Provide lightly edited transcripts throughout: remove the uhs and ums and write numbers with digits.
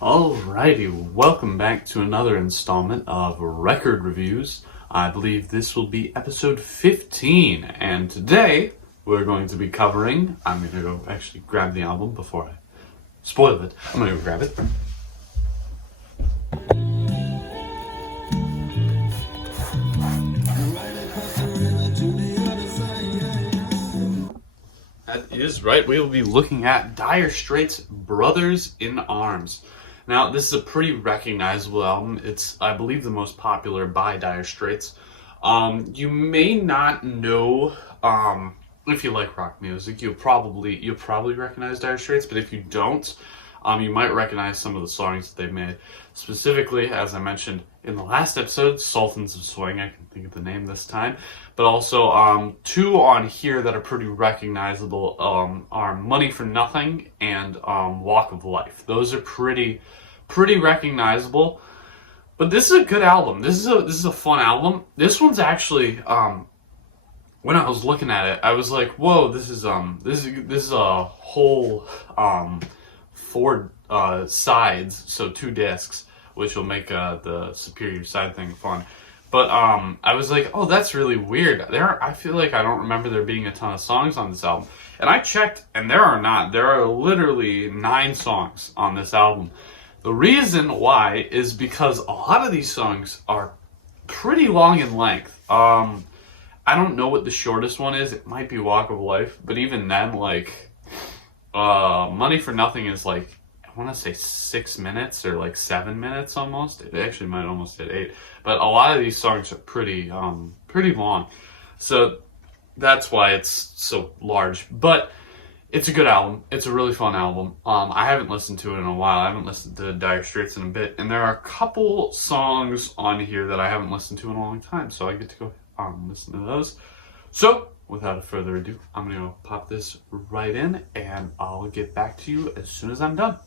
Alrighty, welcome back to another installment of Record Reviews. I believe this will be episode 15, and today we're going to be covering, I'm going to go actually grab the album before I spoil it. I'm going to go grab it. That is right, we will be looking at Dire Straits' Brothers in Arms. Now, this is a pretty recognizable album. It's, I believe, the most popular by Dire Straits. You may not know, if you like rock music, you'll probably recognize Dire Straits. But if you don't, you might recognize some of the songs that they've made. Specifically, as I mentioned in the last episode, Sultans of Swing. I can think of the name this time. But also, two on here that are pretty recognizable are Money for Nothing and Walk of Life. Those are pretty recognizable. But this is a good album. This is a fun album. This one's actually when I was looking at it, I was like, "Whoa, this is a whole four sides, so 2 discs, which will make the superior side thing fun." But I was like, "Oh, that's really weird." I feel like I don't remember there being a ton of songs on this album. And I checked, and there are not. There are literally 9 songs on this album. The reason why is because a lot of these songs are pretty long in length. I don't know what the shortest one is. It might be Walk of Life, but even then, like, Money for Nothing is like, I want to say 6 minutes or like 7 minutes almost. It actually might almost hit 8. But a lot of these songs are pretty long. So that's why it's so large. But it's a good album. It's a really fun album. I haven't listened to it in a while. I haven't listened to Dire Straits in a bit. And there are a couple songs on here that I haven't listened to in a long time. So I get to go listen to those. So without further ado, I'm going to pop this right in. And I'll get back to you as soon as I'm done.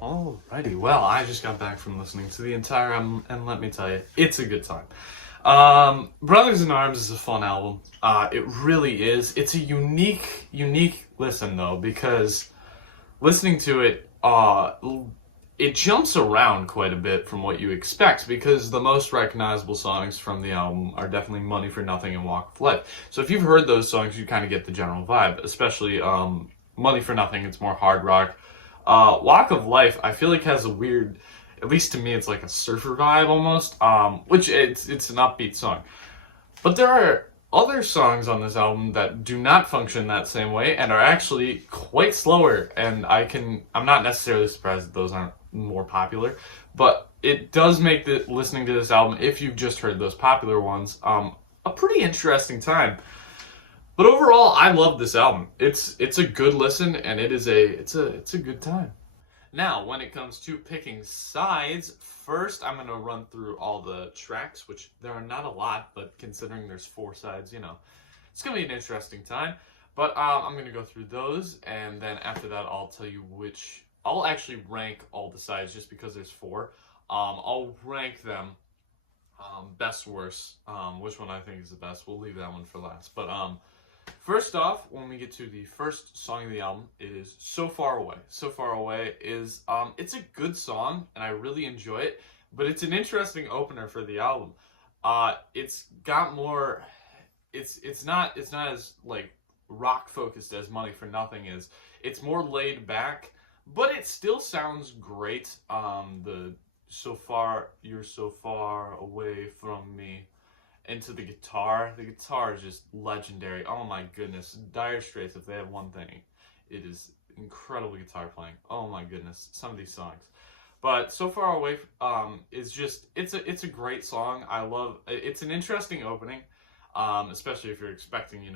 Alrighty, well, I just got back from listening to the entire album, and let me tell you, it's a good time. Brothers in Arms is a fun album. It really is. It's a unique listen, though, because listening to it, it jumps around quite a bit from what you expect, because the most recognizable songs from the album are definitely Money for Nothing and Walk of Life. So if you've heard those songs, you kind of get the general vibe, especially Money for Nothing, it's more hard rock. Walk of Life, I feel like has a weird, at least to me, it's like a surfer vibe almost, which it's an upbeat song. But there are other songs on this album that do not function that same way and are actually quite slower, and I'm not necessarily surprised that those aren't more popular, but it does make listening to this album, if you've just heard those popular ones, a pretty interesting time. But overall, I love this album. It's a good listen, and it's a good time. Now, when it comes to picking sides, first I'm going to run through all the tracks, which there are not a lot, but considering there's 4 sides, it's going to be an interesting time. But I'm going to go through those, and then after that, I'll tell you I'll actually rank all the sides just because there's 4. I'll rank them Best worst. Which one I think is the best? We'll leave that one for last. But first off, when we get to the first song of the album, it is "So Far Away." "So Far Away" is it's a good song, and I really enjoy it. But it's an interesting opener for the album. It's got more. It's not as like rock focused as "Money for Nothing" is. It's more laid back, but it still sounds great. The "So far, you're so far away from me." Into the guitar. The guitar is just legendary. Oh my goodness. Dire Straits, if they have one thing, it is incredible guitar playing. Oh my goodness. Some of these songs. But "So Far Away" is just it's a great song. I love it's an interesting opening, especially if you're expecting,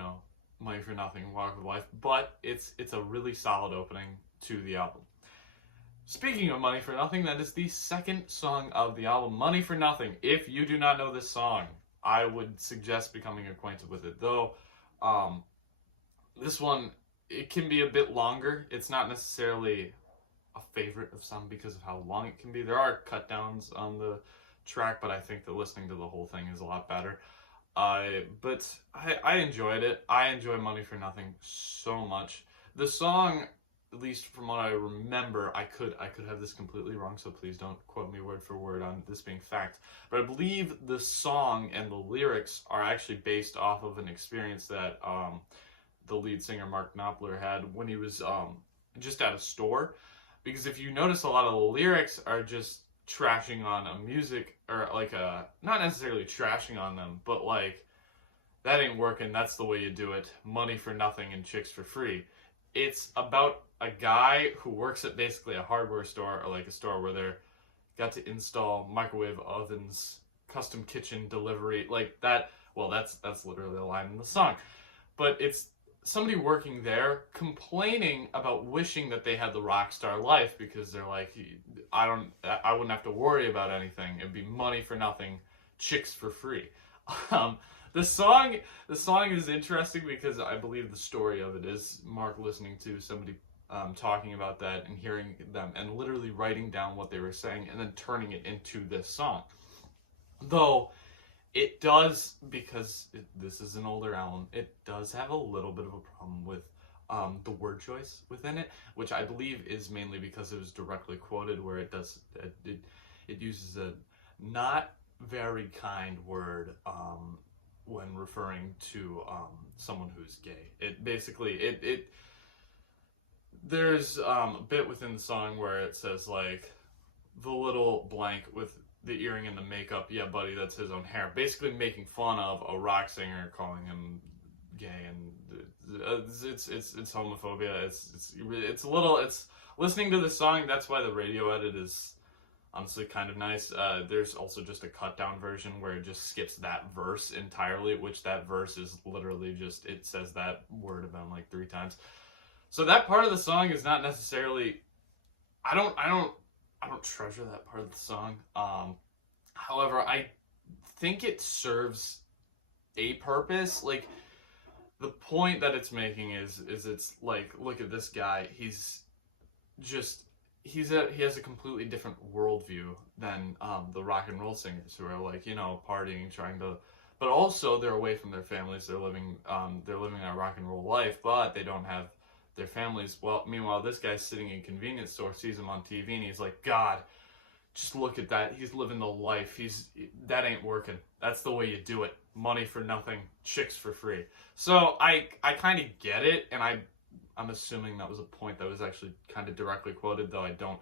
"Money for Nothing," "Walk of Life," but it's a really solid opening to the album. Speaking of "Money for Nothing," that is the second song of the album, "Money for Nothing." If you do not know this song, I would suggest becoming acquainted with it. Though, this one, it can be a bit longer. It's not necessarily a favorite of some because of how long it can be. There are cut downs on the track, but I think that listening to the whole thing is a lot better. But I enjoyed it. I enjoy "Money for Nothing" so much. The song, at least from what I remember, I could have this completely wrong, so please don't quote me word for word on this being fact. But I believe the song and the lyrics are actually based off of an experience that the lead singer Mark Knopfler had when he was just at a store. Because if you notice, a lot of the lyrics are just trashing on a music, or like not necessarily trashing on them, but like, "That ain't working, that's the way you do it. Money for nothing and chicks for free." It's about a guy who works at basically a hardware store, or like a store where they're got to install microwave ovens, custom kitchen delivery, like that. Well, that's literally a line in the song, but it's somebody working there complaining about wishing that they had the rock star life, because they're like, I wouldn't have to worry about anything. It'd be money for nothing, chicks for free. Um, the song is interesting because I believe the story of it is Mark listening to somebody talking about that and hearing them and literally writing down what they were saying and then turning it into this song. Though it does, because this is an older album, it does have a little bit of a problem with the word choice within it, which I believe is mainly because it was directly quoted, where it uses a not very kind word when referring to someone who's gay. It basically there's a bit within the song where it says like, "The little blank with the earring and the makeup, yeah buddy, that's his own hair," basically making fun of a rock singer, calling him gay, and it's homophobia. It's a little, it's listening to the song, that's why the radio edit is honestly kind of nice. There's also just a cut down version where it just skips that verse entirely, which that verse is literally just, it says that word about like 3 times. So that part of the song is not necessarily, I don't treasure that part of the song. However, I think it serves a purpose. Like, the point that it's making is it's like, look at this guy. He has a completely different worldview than the rock and roll singers who are like, partying, trying to, but also they're away from their families. They're living a rock and roll life, but they don't have their families. Well, meanwhile, this guy's sitting in a convenience store, sees him on TV, and he's like, God, just look at that. He's living the life. That ain't working. That's the way you do it. Money for nothing, chicks for free. So I kind of get it, and I'm assuming that was a point that was actually kind of directly quoted, though I don't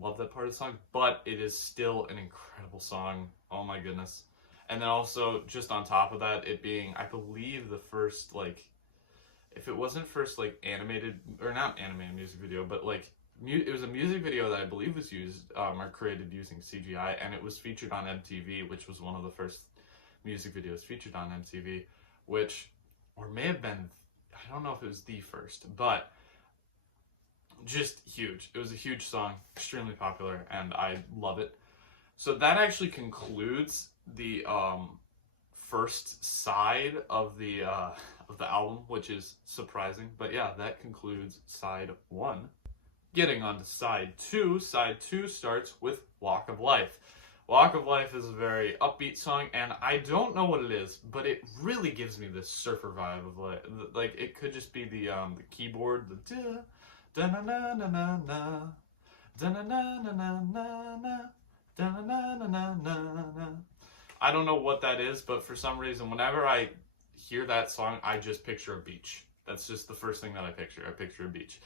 love that part of the song, but it is still an incredible song. Oh my goodness. And then also, just on top of that, it being, I believe, the first, like, if it wasn't first, like, animated, or not animated music video, but, like, it was a music video that I believe was used, or created using CGI, and it was featured on MTV, which was one of the first music videos featured on MTV, or may have been, I don't know if it was the first, but just huge. It was a huge song, extremely popular, and I love it. So that actually concludes the first side of the album, which is surprising. But yeah, that concludes side 1. Getting on to side 2. Side 2 starts with Walk of Life. Walk of Life is a very upbeat song, and I don't know what it is, but it really gives me this surfer vibe of like it could just be the keyboard, the da na na na na na da na na na na na na da na na na na na na. I don't know what that is, but for some reason, whenever I hear that song, I just picture a beach. That's just the first thing that I picture. I picture a beach.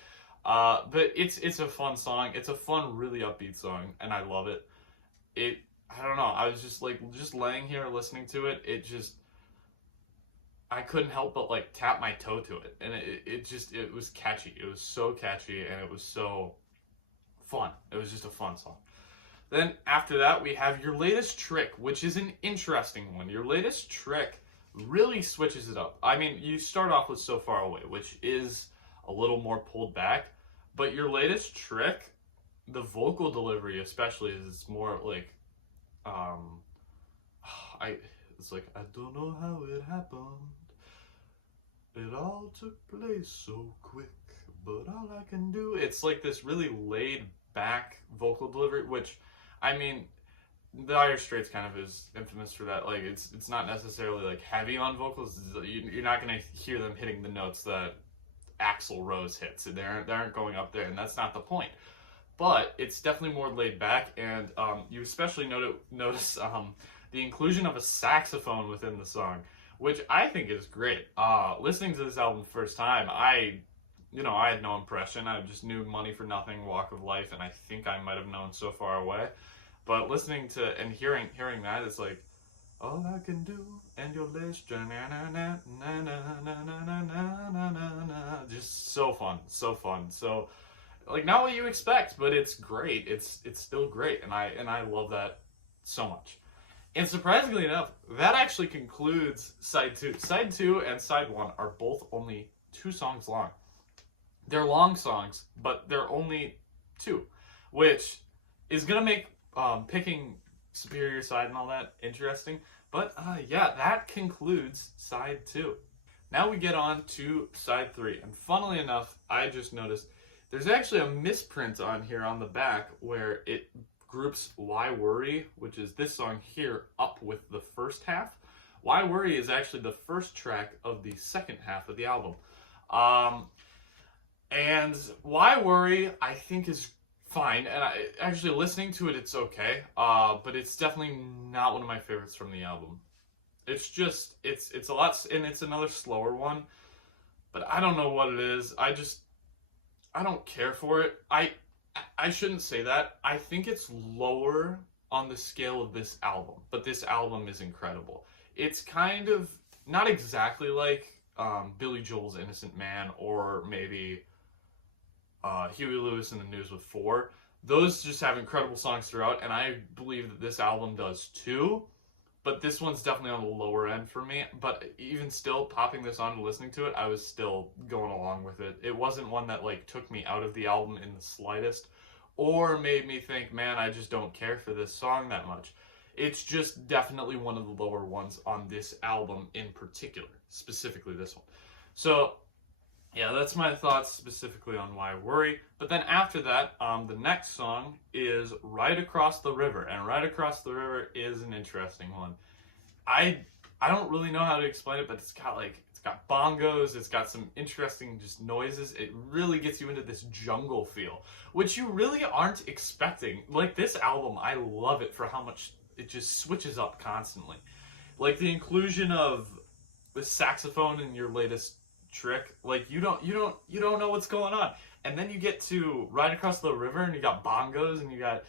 But it's a fun song. It's a fun, really upbeat song, and I love it. I don't know. I was just like just laying here listening to it. It just I couldn't help but like tap my toe to it, and it was catchy. It was so catchy, and it was so fun. It was just a fun song. Then after that, we have Your Latest Trick, which is an interesting one. Your Latest Trick really switches it up. I mean, you start off with So Far Away, which is a little more pulled back, but Your Latest Trick, the vocal delivery especially, is more like um it's like, I don't know how it happened, it all took place so quick, but all I can do, it's like this really laid back vocal delivery, which I mean, the Dire Straits kind of is infamous for that. Like it's not necessarily like heavy on vocals. You're not going to hear them hitting the notes that Axl Rose hits. They aren't going up there, and that's not the point. But it's definitely more laid back, and you especially notice the inclusion of a saxophone within the song, which I think is great. Listening to this album the first time, I had no impression. I just knew Money for Nothing, Walk of Life, and I think I might have known So Far Away. But listening to and hearing that, it's like, all I can do, and your list, na na na na na na na na na na, just so fun, so fun. So, like, not what you expect, but it's great. It's still great, and I love that so much. And surprisingly enough, that actually concludes side 2. Side 2 and side 1 are both only 2 songs long. They're long songs, but they're only 2, which is gonna make picking Superior Side and all that interesting. But yeah, that concludes side 2. Now we get on to side 3, and funnily enough, I just noticed there's actually a misprint on here on the back where it groups Why Worry, which is this song here, up with the first half. Why Worry is actually the first track of the second half of the album. And Why Worry, I think, is fine. And actually listening to it, it's okay. But it's definitely not one of my favorites from the album. It's just, it's a lot, and it's another slower one. But I don't know what it is. I don't care for it. I shouldn't say that. I think it's lower on the scale of this album, but this album is incredible. It's kind of not exactly like Billy Joel's Innocent Man, or maybe Huey Lewis and the News with 4. Those just have incredible songs throughout, and I believe that this album does too. But this one's definitely on the lower end for me. But even still, popping this on and listening to it, I was still going along with it. It wasn't one that like took me out of the album in the slightest, or made me think, man, I just don't care for this song that much. It's just definitely one of the lower ones on this album in particular, specifically this one. So yeah, that's my thoughts specifically on Why Worry. But then after that, the next song is Right Across the River. And Right Across the River is an interesting one. I don't really know how to explain it, but it's got bongos, it's got some interesting just noises. It really gets you into this jungle feel, which you really aren't expecting. Like, this album, I love it for how much it just switches up constantly. Like the inclusion of the saxophone in Your Latest Trick, like you don't know what's going on, and then you get to Right Across the River and you got bongos and you got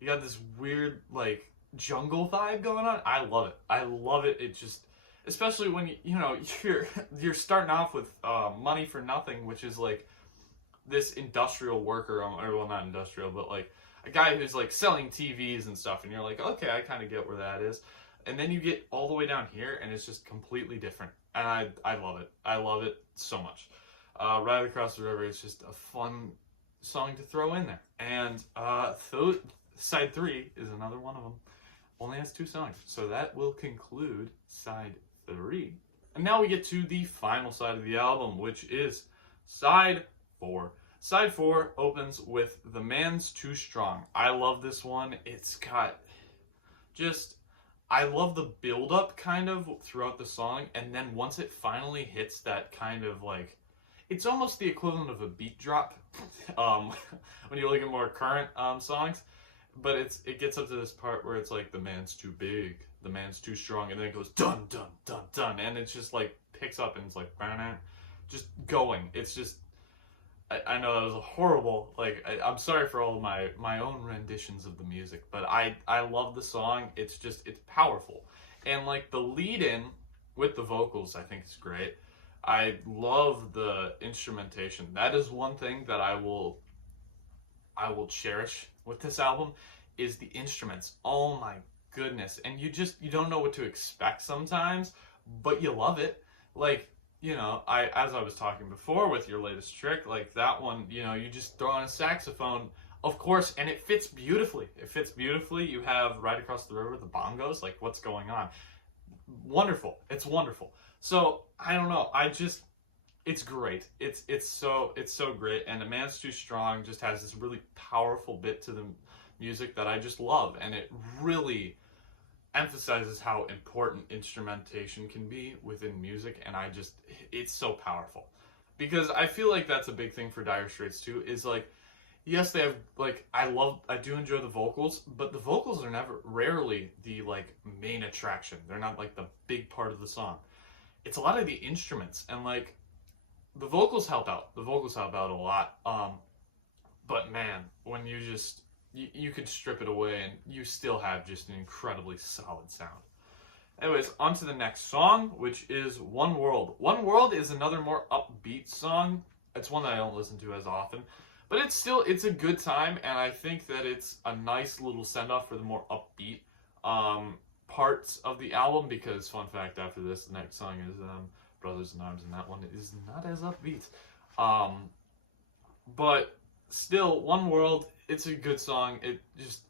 this weird like jungle vibe going on. I love it. It just, especially when you're starting off with Money for Nothing, which is like this industrial worker, or well, not industrial, but like a guy who's like selling TVs and stuff, and you're like, okay, I kind of get where that is. And then you get all the way down here, and it's just completely different. And I love it. I love it so much. Right Across the River is just a fun song to throw in there. And side 3 is another one of them. Only has 2 songs. So that will conclude side 3. And now we get to the final side of the album, which is side 4. Side 4 opens with The Man's Too Strong. I love this one. It's got just I love the build up kind of throughout the song, and then once it finally hits that kind of like, it's almost the equivalent of a beat drop, um, when you look at more current songs. But it gets up to this part where it's like the man's too big, the man's too strong, and then it goes dun dun dun dun, and it's just like picks up and it's like just going. It's just I know that was a horrible, like, I'm sorry for all of my own renditions of the music, but I love the song. It's just, it's powerful. And like the lead in with the vocals, I think is great. I love the instrumentation. That is one thing that I will cherish with this album is the instruments. Oh my goodness. And you don't know what to expect sometimes, but you love it. Like, as I was talking before with your latest trick, like that one, you just throw on a saxophone, of course, and it fits beautifully. It fits beautifully. You have Right Across the River, the bongos, like what's going on? Wonderful. It's wonderful. So I don't know. It's great. It's so great. And A Man's Too Strong just has this really powerful bit to the music that I just love, and it really emphasizes how important instrumentation can be within music, and it's so powerful. Because I feel like that's a big thing for Dire Straits too, is like, yes, they have, like, I do enjoy the vocals, but the vocals are rarely the, like, main attraction. They're not, like, the big part of the song. It's a lot of the instruments, and, like, the vocals help out. The vocals help out a lot. But man, when you could strip it away and you still have just an incredibly solid sound. Anyways, on to the next song, which is One World. One World is another more upbeat song. It's one that I don't listen to as often, but it's a good time, and I think that it's a nice little send-off for the more upbeat parts of the album, because, fun fact, after this, the next song is Brothers in Arms, and that one is not as upbeat. But still, One World, it's a good song. It just,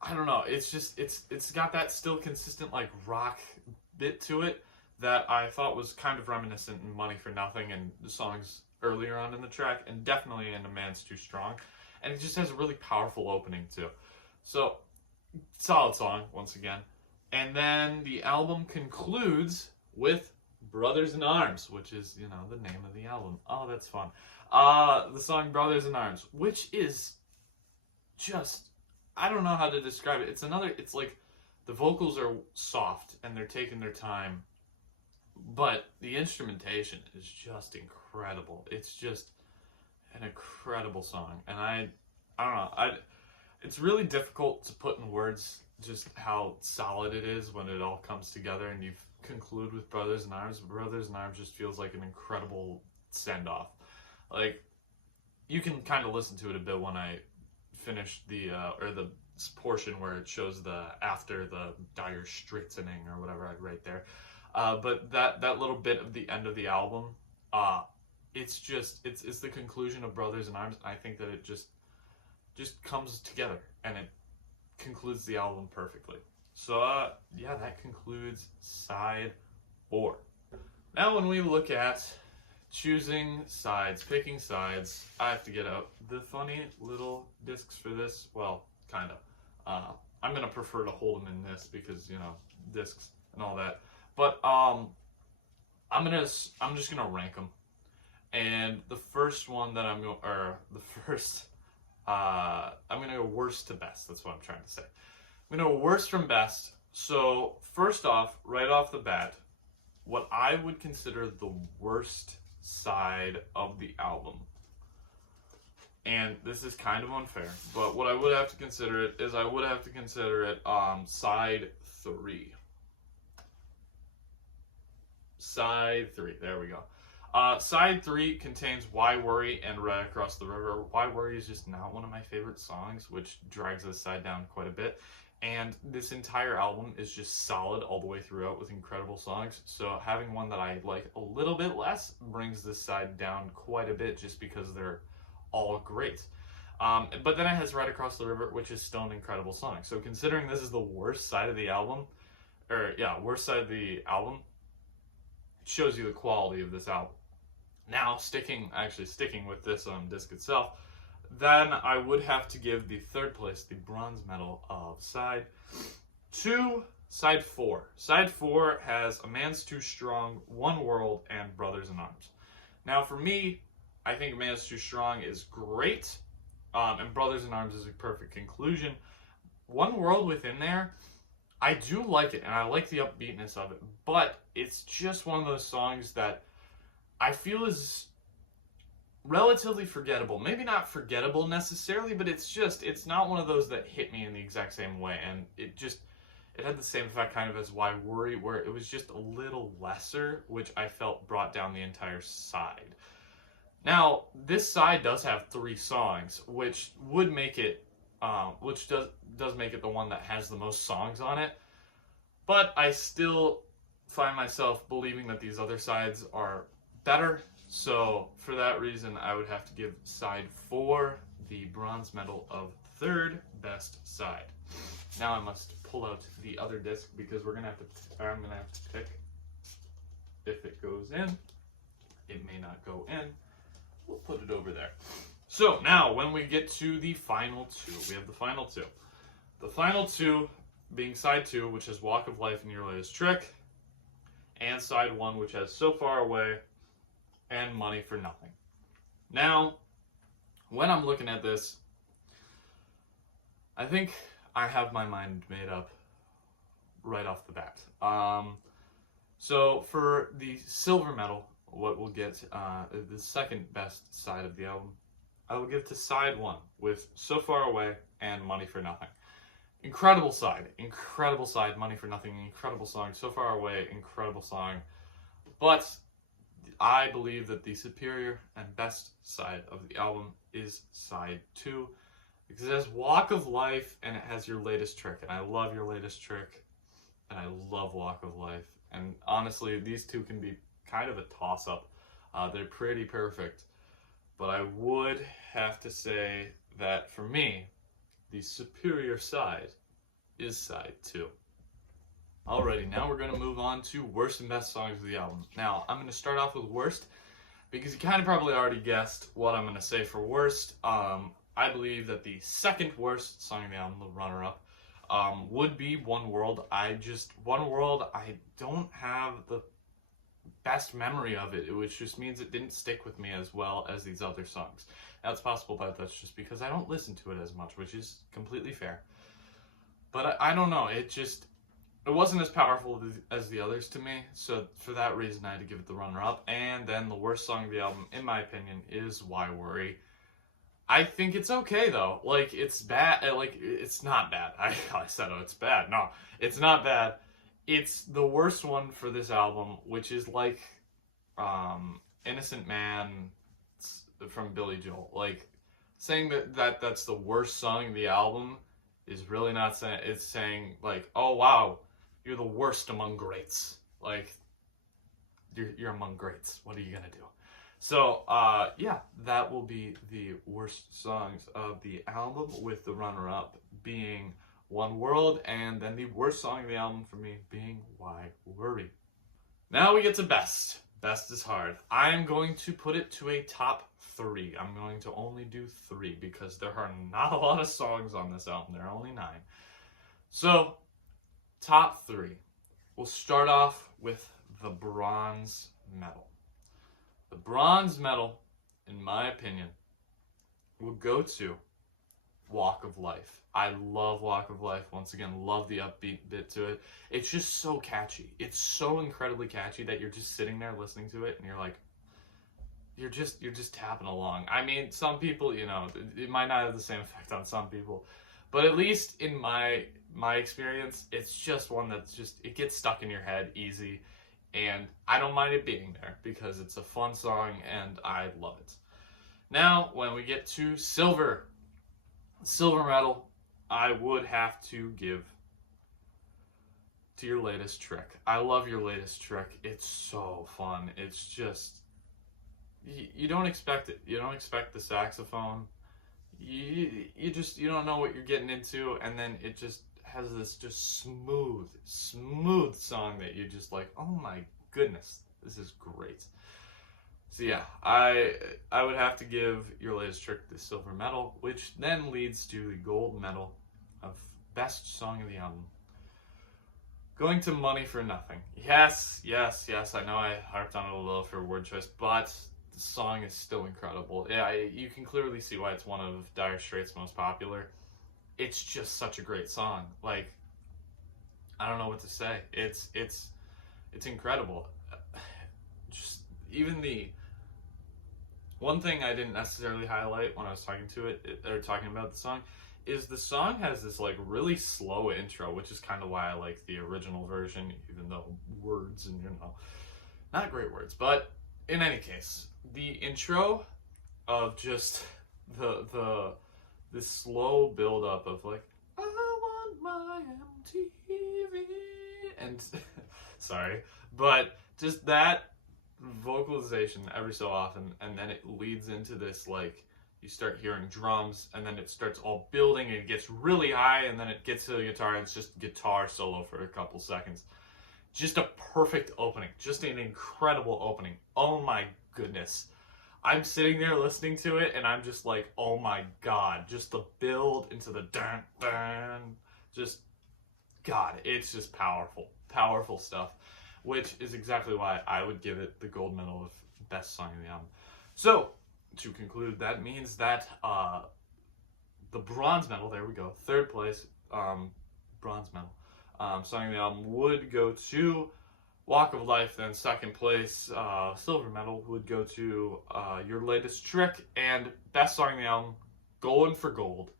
I don't know, it's got that still consistent, like, rock bit to it that I thought was kind of reminiscent in Money for Nothing and the songs earlier on in the track, and definitely in A Man's Too Strong. And it just has a really powerful opening too. So, solid song, once again. And then the album concludes with Brothers in Arms, which is, the name of the album. Oh, that's fun. The song Brothers in Arms, which is just, I don't know how to describe it. It's like the vocals are soft and they're taking their time, but the instrumentation is just incredible. It's just an incredible song. And I don't know, it's really difficult to put in words just how solid it is when it all comes together and you conclude with Brothers in Arms. Brothers in Arms just feels like an incredible send-off. Like, you can kind of listen to it a bit when I finish the portion where it shows the after the Dire Straitsening or whatever I write there. But that little bit of the end of the album, it's the conclusion of Brothers in Arms. I think that it just comes together and it concludes the album perfectly. So yeah, that concludes side 4. Now when we look at choosing sides, picking sides, I have to get out the funny little discs for this. Well, kind of. I'm gonna prefer to hold them in this because, discs and all that. But I'm just gonna rank them. And the first one that I'm gonna go worst to best. That's what I'm trying to say. I'm gonna go worst from best. So first off, right off the bat, what I would consider the worst side of the album, and this is kind of unfair, but what I would have to consider it is side 3. Side 3, there we go. Side 3 contains Why Worry and Right Across the River. Why Worry is just not one of my favorite songs, which drags this side down quite a bit. And this entire album is just solid all the way throughout with incredible songs. So having one that I like a little bit less brings this side down quite a bit just because they're all great. But then it has Right Across the River, which is still an incredible song. So considering this is the worst side of the album, worst side of the album, it shows you the quality of this album. Now, sticking with this disc itself, then I would have to give the third place, the bronze medal of side to side 4. Side 4 has A Man's Too Strong, One World, and Brothers in Arms. Now, for me, I think A Man's Too Strong is great, and Brothers in Arms is a perfect conclusion. One World within there, I do like it, and I like the upbeatness of it, but it's just one of those songs that I feel is relatively forgettable. Maybe not forgettable necessarily, but it's not one of those that hit me in the exact same way, and it had the same effect kind of as Why Worry, where it was just a little lesser, which I felt brought down the entire side. Now, this side does have 3 songs, which would make it, which does make it the one that has the most songs on it. But I still find myself believing that these other sides are better. So for that reason, I would have to give side 4 the bronze medal of 3rd best side. Now I must pull out the other disc because I'm gonna have to pick if it goes in. It may not go in. We'll put it over there. So now when we get to the final 2, we have the final 2. The final 2 being side 2, which has Walk of Life and Your Latest Trick, and side 1, which has So Far Away and Money for Nothing. Now, when I'm looking at this, I think I have my mind made up right off the bat. So for the silver medal, what we'll get, the second best side of the album, I will give to side 1 with So Far Away and Money for Nothing. Incredible side, Money for Nothing, incredible song. So Far Away, incredible song. But I believe that the superior and best side of the album is side 2, because it has Walk of Life and it has Your Latest Trick. And I love Your Latest Trick, and I love Walk of Life. And honestly, these two can be kind of a toss-up. They're pretty perfect. But I would have to say that for me, the superior side is side 2. Alrighty, now we're going to move on to worst and best songs of the album. Now, I'm going to start off with worst, because you kind of probably already guessed what I'm going to say for worst. I believe that the second worst song of the album, the runner-up, would be One World. One World, I don't have the best memory of it, which just means it didn't stick with me as well as these other songs. That's possible, but that's just because I don't listen to it as much, which is completely fair. But I don't know, it wasn't as powerful as the others to me, so for that reason I had to give it the runner-up. And then the worst song of the album, in my opinion, is Why Worry. I think it's okay, though. Like, it's bad, it's not bad. I said, oh, it's bad. No, it's not bad. It's the worst one for this album, which is like Innocent Man from Billy Joel. Like, saying that's the worst song of the album is really not saying, it's saying like, oh wow, you're the worst among greats. Like, you're among greats. What are you gonna do? So yeah, that will be the worst songs of the album, with the runner-up being One World, and then the worst song of the album for me being Why Worry. Now we get to best. Best is hard. I am going to put it to a top 3. I'm going to only do 3 because there are not a lot of songs on this album. There are only 9. So, top 3. We'll start off with the bronze medal. The bronze medal, in my opinion, will go to Walk of Life. I love Walk of Life. Once again, love the upbeat bit to it. It's just so catchy. It's so incredibly catchy that you're just sitting there listening to it and you're like, you're just tapping along. I mean, some people, it might not have the same effect on some people, but at least in my experience, it's just one that's it gets stuck in your head easy, and I don't mind it being there because it's a fun song and I love it. Now, when we get to silver medal, I would have to give to Your Latest Trick. I love Your Latest Trick. It's so fun. It's just, you don't expect it. You don't expect the saxophone. You don't know what you're getting into, and then it just has this just smooth song that you're just like, oh my goodness, this is great. So yeah, I would have to give Your Latest Trick the silver medal, which then leads to the gold medal of best song of the album. Going to Money for Nothing. Yes, yes, yes. I know I harped on it a little for word choice, but the song is still incredible. Yeah, you can clearly see why it's one of Dire Straits' most popular. It's just such a great song. Like, I don't know what to say. It's incredible. Just even the one thing I didn't necessarily highlight when I was talking about the song, is the song has this like really slow intro, which is kind of why I like the original version, even though words and not great words. But in any case, the intro of just this slow build up of like, I want my MTV and sorry, but just that vocalization every so often, and then it leads into this like, you start hearing drums, and then it starts all building, and it gets really high, and then it gets to the guitar, and it's just guitar solo for a couple seconds. Just a perfect opening. Just an incredible opening. Oh my goodness. I'm sitting there listening to it, and I'm just like, oh my god. Just the build into the dun dun. Just, God, it's just powerful. Powerful stuff. Which is exactly why I would give it the gold medal of best song of the album. So, to conclude, that means that the bronze medal, there we go, third place, bronze medal, song of the album would go to Walk of Life. Then second place, silver medal would go to Your Latest Trick, and best song of the album, going for gold,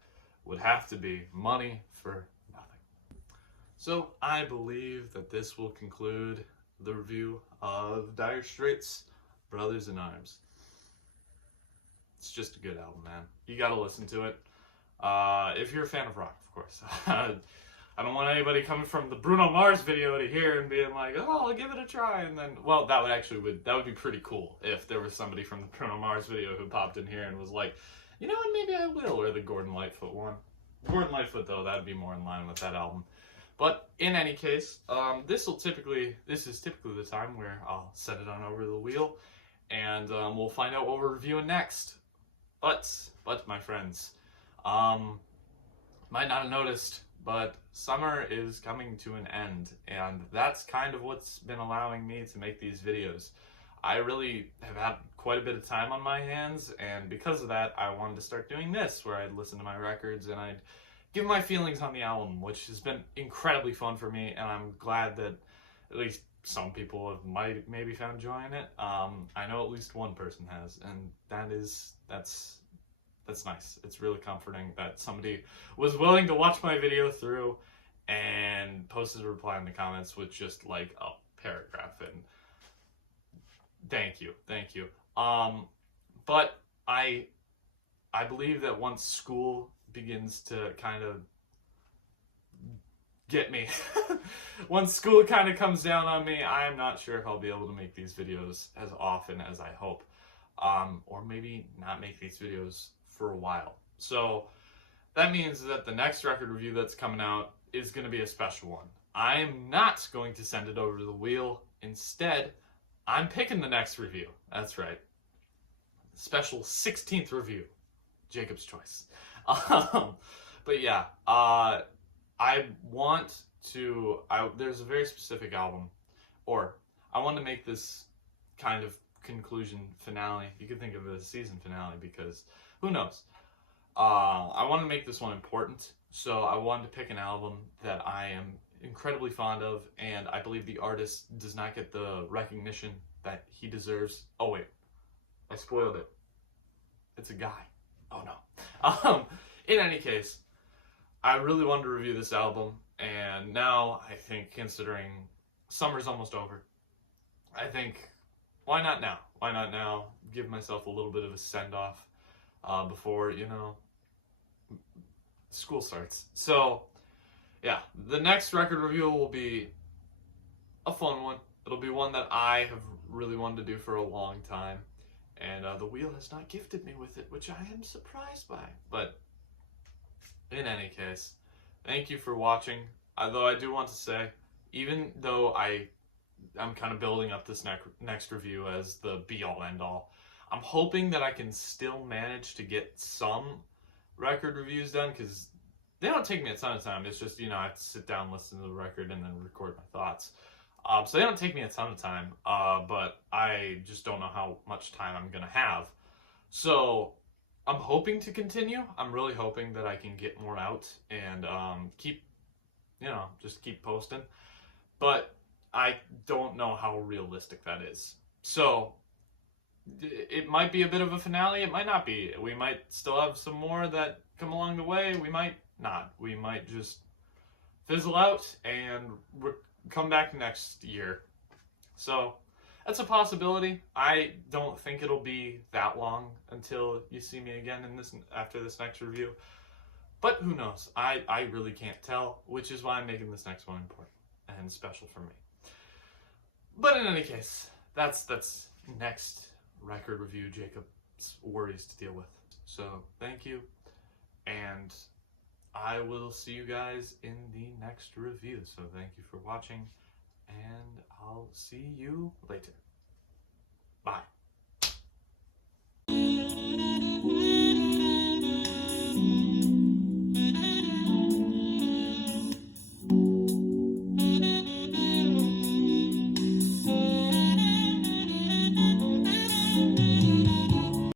would have to be Money for Nothing. So I believe that this will conclude the review of Dire Straits' Brothers in Arms. It's just a good album, man. You gotta listen to it. If you're a fan of rock, of course. I don't want anybody coming from the Bruno Mars video to here and being like, oh, I'll give it a try. And then, well, that would be pretty cool if there was somebody from the Bruno Mars video who popped in here and was like, you know what, maybe I will. Or the Gordon Lightfoot one. Gordon Lightfoot, though, that'd be more in line with that album. But in any case, this is typically the time where I'll set it on over the wheel, and we'll find out what we're reviewing next. But my friends, might not have noticed, but summer is coming to an end, and that's kind of what's been allowing me to make these videos. I really have had quite a bit of time on my hands, and because of that, I wanted to start doing this, where I'd listen to my records and I'd give my feelings on the album, which has been incredibly fun for me, and I'm glad that at least some people have maybe found joy in it. I know at least one person has, and that's nice. It's really comforting that somebody was willing to watch my video through and posted a reply in the comments with just like a paragraph, and thank you. But I believe that once school begins to kind of get me, once school kind of comes down on me, I am not sure if I'll be able to make these videos as often as I hope, or maybe not make these videos for a while. So that means that the next record review that's coming out is going to be a special one. I am not going to send it over to the wheel. Instead, I'm picking the next review. That's right. Special 16th review. Jacob's choice. But yeah, there's a very specific album, or I want to make this kind of conclusion finale. You could think of it as a season finale, because who knows? I want to make this one important, so I wanted to pick an album that I am incredibly fond of, and I believe the artist does not get the recognition that he deserves. Oh wait, I spoiled it. It's a guy. Oh no. In any case, I really wanted to review this album, and now I think, considering summer's almost over, I think, why not now? Why not now? Give myself a little bit of a send-off before, school starts. So, yeah, the next record review will be a fun one. It'll be one that I have really wanted to do for a long time, and the wheel has not gifted me with it, which I am surprised by. But in any case, thank you for watching. Although I do want to say, even though I'm kind of building up this next review as the be-all end-all, I'm hoping that I can still manage to get some record reviews done, because they don't take me a ton of time. It's just, I have to sit down, listen to the record, and then record my thoughts. So they don't take me a ton of time, but I just don't know how much time I'm going to have. So I'm hoping to continue. I'm really hoping that I can get more out and just keep posting. But I don't know how realistic that is. So it might be a bit of a finale. It might not be. We might still have some more that come along the way. We might not. We might just fizzle out and come back next year. So that's a possibility. I don't think it'll be that long until you see me again after this next review. But who knows? I really can't tell, which is why I'm making this next one important and special for me. But in any case, that's next record review Jacob's worries to deal with. So thank you, and I will see you guys in the next review. So thank you for watching, and I'll see you later.